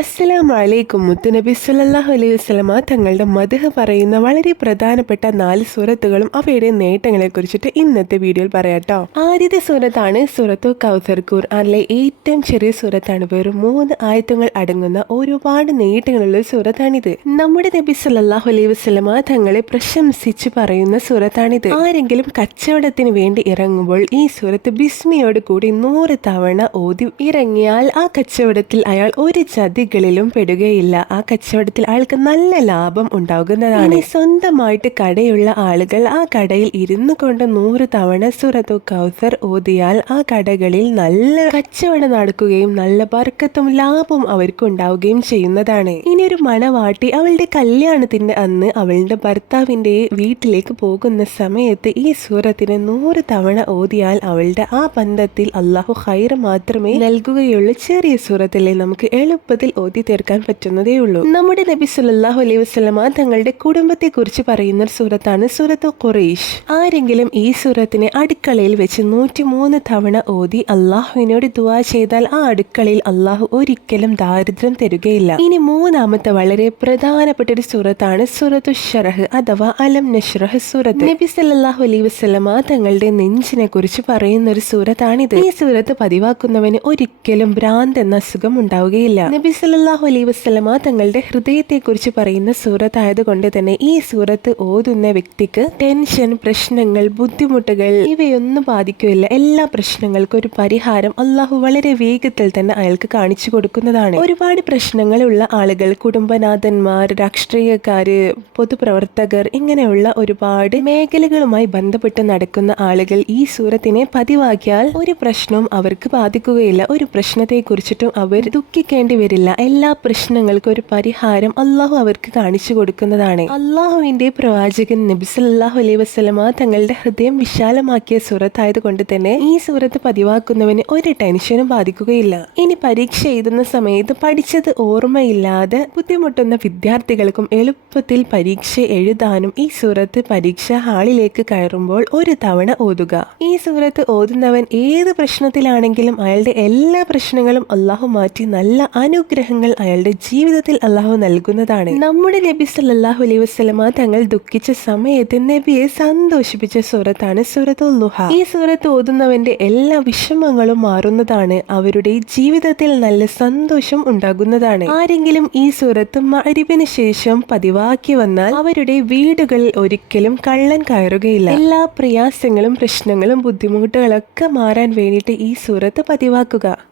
അസ്സലാമു അലൈക്കും മുത്തുനബി സല്ലല്ലാഹു അലൈഹി വസ്ലമ തങ്ങളുടെ മധുഹ പറയുന്ന വളരെ പ്രധാനപ്പെട്ട നാല് സൂറത്തുകളും അവയുടെ നേട്ടങ്ങളെ കുറിച്ചിട്ട് ഇന്നത്തെ വീഡിയോയിൽ പറയാട്ടോ. ആദ്യത്തെ സൂറത്താണ് സൂറത്തു കൗസർ ഖുർആനിലെ ഏറ്റവും ചെറിയ സൂറത്താണ്. വെറും മൂന്ന് ആയത്തങ്ങൾ അടങ്ങുന്ന ഒരുപാട് നേട്ടങ്ങളുള്ള സൂറത്താണിത്. നമ്മുടെ നബി സല്ലല്ലാഹു അലൈഹി വസ്ലമ തങ്ങളെ പ്രശംസിച്ച് പറയുന്ന സൂറത്താണിത്. ആരെങ്കിലും കച്ചവടത്തിന് വേണ്ടി ഇറങ്ങുമ്പോൾ ഈ സൂറത്ത് ബിസ്മിയോട് കൂടി നൂറ് തവണ ഓതി ഇറങ്ങിയാൽ ആ കച്ചവടത്തിൽ അയാൾ ഒരു ചതികളിലും പെടുകയില്ല. ആ കച്ചവടത്തിൽ ആൾക്ക് നല്ല ലാഭം ഉണ്ടാകുന്നതാണ്. സ്വന്തമായിട്ട് കടയുള്ള ആളുകൾ ആ കടയിൽ ഇരുന്നു കൊണ്ട് നൂറ് തവണ സുറത്തു കൗസർ ഓതിയാൽ ആ കടകളിൽ നല്ല കച്ചവടം നടക്കുകയും നല്ല ബർക്കത്തും ലാഭവും അവർക്ക് ഉണ്ടാവുകയും ചെയ്യുന്നതാണ്. ഇനി ഒരു മണവാട്ടി അവളുടെ കല്യാണത്തിന്റെ അന്ന് അവളുടെ ഭർത്താവിന്റെ വീട്ടിലേക്ക് പോകുന്ന സമയത്ത് ഈ സൂറത്തിന് നൂറ് തവണ ഓതിയാൽ അവളുടെ ആ ബന്ധത്തിൽ അള്ളാഹു ഹൈർ മാത്രമേ നൽകുകയുള്ളൂ. ചെറിയ സൂറത്തിലെ നമുക്ക് എളുപ്പത്തിൽ ഓതി തീർക്കാൻ പറ്റുന്നതേ ഉള്ളൂ. നമ്മുടെ നബി സുല്ലാഹു അലൈഹി വസ്ലമ തങ്ങളുടെ കുടുംബത്തെ കുറിച്ച് പറയുന്ന ഒരു സൂറത്താണ് സൂറത്ത് ഖുറൈഷ് ആരെങ്കിലും ഈ സൂറത്തിനെ അടുക്കളയിൽ വെച്ച് നൂറ്റി മൂന്ന് തവണ ഓതി അള്ളാഹുവിനോട് ദുവാ ചെയ്താൽ ആ അടുക്കളയിൽ അള്ളാഹു ഒരിക്കലും ദാരിദ്ര്യം തരുകയില്ല. ഇനി മൂന്നാമത്തെ വളരെ പ്രധാനപ്പെട്ട ഒരു സൂറത്താണ് സൂറത്തു ഷറഹ് അഥവാ അലം നഷ്റഹ് സൂറത്ത്. നബി സല്ലാഹു അലൈഹി വസ്ലമ തങ്ങളുടെ നെഞ്ചിനെ കുറിച്ച് പറയുന്ന ഒരു സൂറത്താണിത്. ഈ സൂറത്ത് പതിവാക്കുന്നവന് ഒരിക്കലും ഭ്രാന്ത് എന്ന അസുഖം ഉണ്ടാവുകയില്ല. നബി സല്ലല്ലാഹു അലൈ വസ്ലമ തങ്ങളുടെ ഹൃദയത്തെക്കുറിച്ച് പറയുന്ന സൂറത്ത് ആയതുകൊണ്ട് തന്നെ ഈ സൂറത്ത് ഓതുന്ന വ്യക്തിക്ക് ടെൻഷൻ പ്രശ്നങ്ങൾ ബുദ്ധിമുട്ടുകൾ ഇവയൊന്നും ബാധിക്കുകയില്ല. എല്ലാ പ്രശ്നങ്ങൾക്കും ഒരു പരിഹാരം അള്ളാഹു വളരെ വേഗത്തിൽ തന്നെ അയാൾക്ക് കാണിച്ചു കൊടുക്കുന്നതാണ്. ഒരുപാട് പ്രശ്നങ്ങളുള്ള ആളുകൾ കുടുംബനാഥന്മാർ രാഷ്ട്രീയക്കാര് പൊതുപ്രവർത്തകർ ഇങ്ങനെയുള്ള ഒരുപാട് മേഖലകളുമായി ബന്ധപ്പെട്ട് നടക്കുന്ന ആളുകൾ ഈ സൂറത്തിനെ പതിവാക്കിയാൽ ഒരു പ്രശ്നവും അവർക്ക് ബാധിക്കുകയില്ല. ഒരു പ്രശ്നത്തെ കുറിച്ചിട്ടും അവർ ദുഃഖിക്കേണ്ടി വരില്ല. എല്ലാ പ്രശ്നങ്ങൾക്കും ഒരു പരിഹാരം അള്ളാഹു അവർക്ക് കാണിച്ചു കൊടുക്കുന്നതാണ്. അള്ളാഹുവിന്റെ പ്രവാചകൻ നബിസല്ലാഹു അലൈഹി വസ്ലമ തങ്ങളുടെ ഹൃദയം വിശാലമാക്കിയ സൂറത്തായത് കൊണ്ട് തന്നെ ഈ സൂറത്ത് പതിവാക്കുന്നവന് ഒരു ടെൻഷനും ബാധിക്കുകയില്ല. ഇനി പരീക്ഷ എഴുതുന്ന സമയത്ത് പഠിച്ചത് ഓർമ്മയില്ലാതെ ബുദ്ധിമുട്ടുന്ന വിദ്യാർത്ഥികൾക്കും എളുപ്പത്തിൽ പരീക്ഷ എഴുതാനും ഈ സൂറത്ത് പരീക്ഷ ഹാളിലേക്ക് കയറുമ്പോൾ ഒരു തവണ ഓതുക. ഈ സൂറത്ത് ഓതുന്നവൻ ഏത് പ്രശ്നത്തിലാണെങ്കിലും അയാളുടെ എല്ലാ പ്രശ്നങ്ങളും അള്ളാഹു മാറ്റി നല്ല അനുഗ്രഹങ്ങൾ അയാളുടെ ജീവിതത്തിൽ അള്ളാഹു നൽകുന്നതാണ്. നമ്മുടെ നബി സല്ലാഹു അലൈ വസ്ലമ തങ്ങൾ ദുഃഖിച്ച സമയത്ത് നബിയെ സന്തോഷിപ്പിച്ച സൂറത്താണ് സൂറത്തുൽ ലുഹ ഈ സൂറത്ത് ഓതുന്നവന്റെ എല്ലാ വിഷമങ്ങളും മാറുന്നതാണ്. അവരുടെ ജീവിതത്തിൽ നല്ല സന്തോഷം ഉണ്ടാകുന്നതാണ്. ആരെങ്കിലും ഈ സൂറത്ത് മരിവിന് ശേഷം പതിവാക്കി വന്നാൽ അവരുടെ വീടുകളിൽ ഒരിക്കലും കള്ളൻ കയറുകയില്ല. എല്ലാ പ്രയാസങ്ങളും പ്രശ്നങ്ങളും ബുദ്ധിമുട്ടുകളൊക്കെ മാറാൻ വേണ്ടിയിട്ട് ഈ സൂറത്ത് പതിവാക്കുക.